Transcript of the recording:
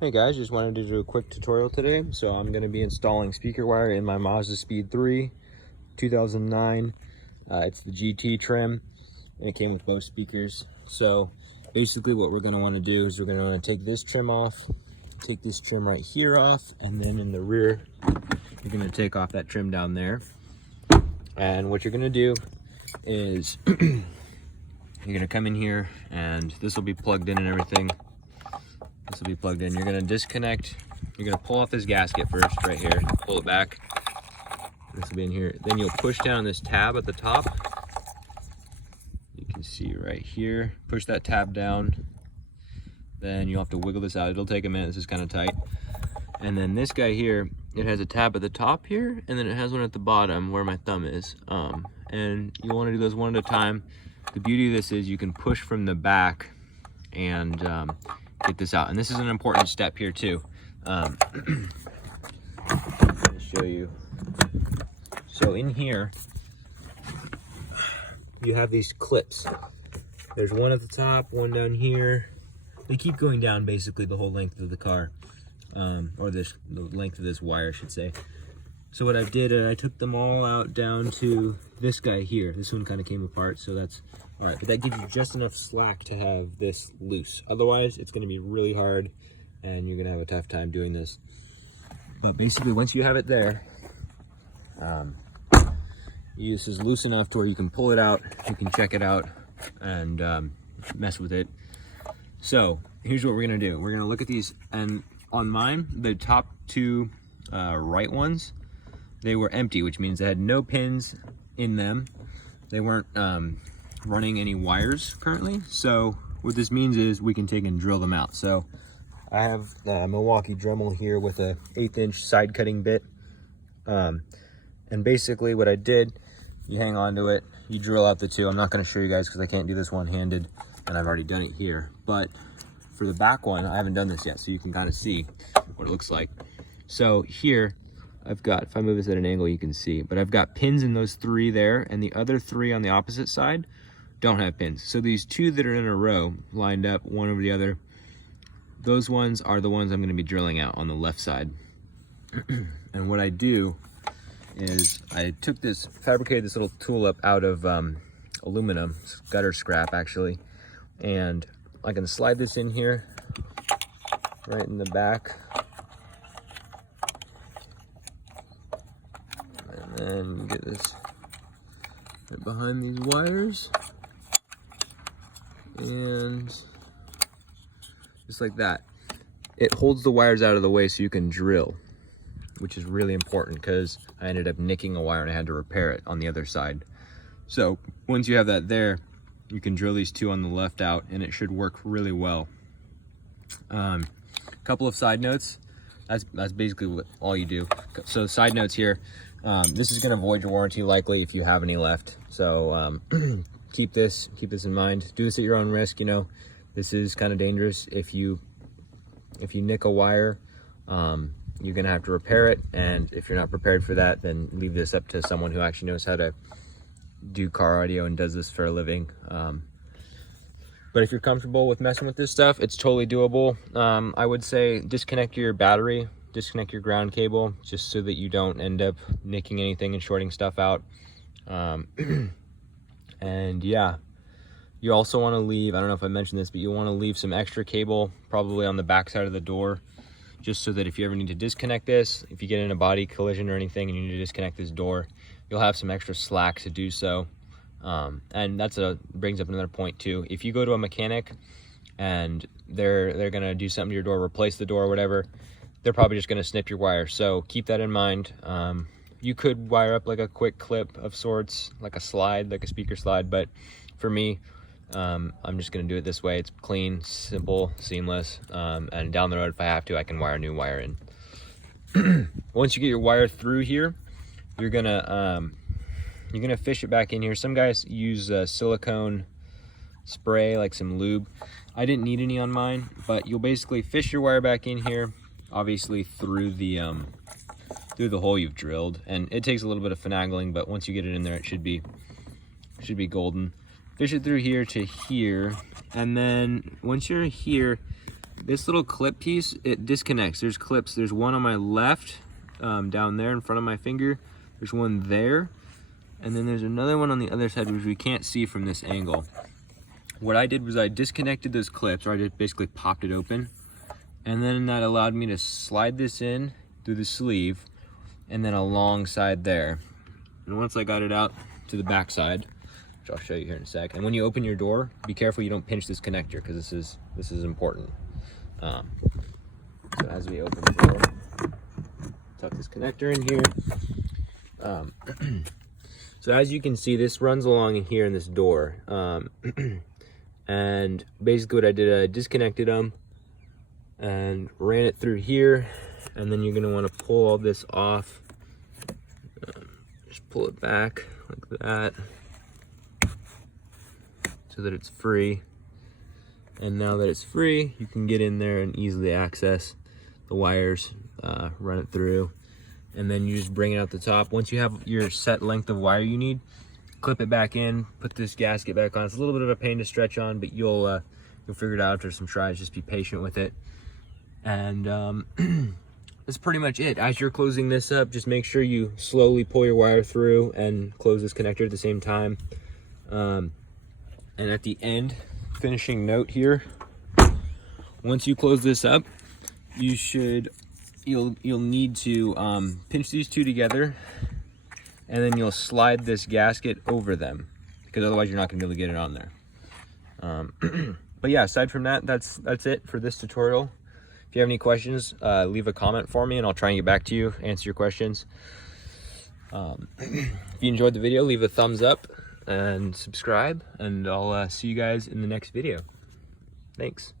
Hey guys, just wanted to do a quick tutorial today. So I'm going to be installing speaker wire in my Mazdaspeed3 2009. It's the GT trim and it came with both speakers. So basically what we're going to want to do is we're going to want to take this trim off, take this trim right here off, and then in the rear you're going to take off that trim down there. And what you're going to do is you're going to come in here and this will be plugged in and everything. This will be plugged in. You're going to disconnect. You're going to pull off this gasket first right here. Pull it back. This will be in here. Then you'll push down this tab at the top. You can see right here. Push that tab down. Then you'll have to wiggle this out. It'll take a minute. This is kind of tight. And then this guy here, it has a tab at the top here, and then it has one at the bottom where my thumb is. And you want to do those one at a time. The beauty of this is you can push from the back and get this out, and this is an important step here too. I'll show you. So in here you have these clips. There's one at the top, one down here. They keep going down basically the whole length of the car, or the length of this wire, I should say. So what I did, I took them all out down to this guy here. This one kind of came apart, so that's all right, but that gives you just enough slack to have this loose. Otherwise, it's going to be really hard, and you're going to have a tough time doing this. But basically, once you have it there, this is loose enough to where you can pull it out, you can check it out, and mess with it. So here's what we're going to do. We're going to look at these, and on mine, the top two right ones, they were empty, which means they had no pins in them. They weren't running any wires currently. So what this means is we can take and drill them out. So I have a Milwaukee Dremel here with a 1/8 inch side cutting bit. And basically what I did, you hang on to it, you drill out the two. I'm not going to show you guys because I can't do this one-handed, and I've already done it here. But for the back one, I haven't done this yet, so you can kind of see what it looks like. So here I've got, if I move this at an angle, you can see, but I've got pins in those three there, and the other three on the opposite side don't have pins. So these two that are in a row, lined up one over the other, those ones are the ones I'm going to be drilling out on the left side. And what I do is I took this, fabricated this little tulip out of aluminum, gutter scrap actually, and I can slide this in here, right in the back. And then get this right behind these wires. And just like that. It holds the wires out of the way so you can drill, which is really important because I ended up nicking a wire and I had to repair it on the other side. So once you have that there, you can drill these two on the left out and it should work really well. Couple of side notes. That's basically all you do. So side notes here. This is going to void your warranty likely if you have any left. So keep this in mind. Do this at your own risk. You know, this is kind of dangerous. If you nick a wire, you're gonna have to repair it, and if you're not prepared for that, then leave this up to someone who actually knows how to do car audio and does this for a living. But if you're comfortable with messing with this stuff, it's totally doable. I would say disconnect your battery, disconnect your ground cable, just so that you don't end up nicking anything and shorting stuff out. And yeah, you also want to leave, I don't know if I mentioned this, but you want to leave some extra cable probably on the back side of the door, just so that if you ever need to disconnect this, if you get in a body collision or anything and you need to disconnect this door, you'll have some extra slack to do so. And that's brings up another point too. If you go to a mechanic and they're gonna do something to your door, replace the door or whatever, they're probably just gonna snip your wire. So keep that in mind. You could wire up like a quick clip of sorts, like a slide, like a speaker slide, but for me, I'm just gonna do it this way. It's clean, simple, seamless, and down the road, if I have to, I can wire a new wire in. Once you get your wire through here, you're gonna fish it back in here. Some guys use silicone spray, like some lube. I didn't need any on mine, but you'll basically fish your wire back in here, obviously through the hole you've drilled, and it takes a little bit of finagling, but once you get it in there, it should be golden. Fish it through here to here, and then once you're here, this little clip piece, it disconnects. There's clips. There's one on my left, down there in front of my finger. There's one there, and then there's another one on the other side, which we can't see from this angle. What I did was I disconnected those clips, or I just basically popped it open, and then that allowed me to slide this in through the sleeve, and then alongside there. And once I got it out to the back side, which I'll show you here in a sec, and when you open your door, be careful you don't pinch this connector, because this is important. So as we open the door, tuck this connector in here. So as you can see, this runs along in here in this door. And basically what I did, I disconnected them and ran it through here, and then you're going to want to pull all this off. Just pull it back like that so that it's free. And now that it's free, you can get in there and easily access the wires, run it through, and then you just bring it out the top. Once you have your set length of wire you need, clip it back in, put this gasket back on. It's a little bit of a pain to stretch on, but you'll figure it out after some tries. Just be patient with it. And that's pretty much it. As you're closing this up, just make sure you slowly pull your wire through and close this connector at the same time. And at the end, finishing note here, once you close this up, you'll need to pinch these two together, and then you'll slide this gasket over them, because otherwise you're not going to be able to get it on there. But yeah, aside from that, that's it for this tutorial. If you have any questions, leave a comment for me and I'll try and get back to you, answer your questions. If you enjoyed the video, leave a thumbs up and subscribe, and I'll see you guys in the next video. Thanks.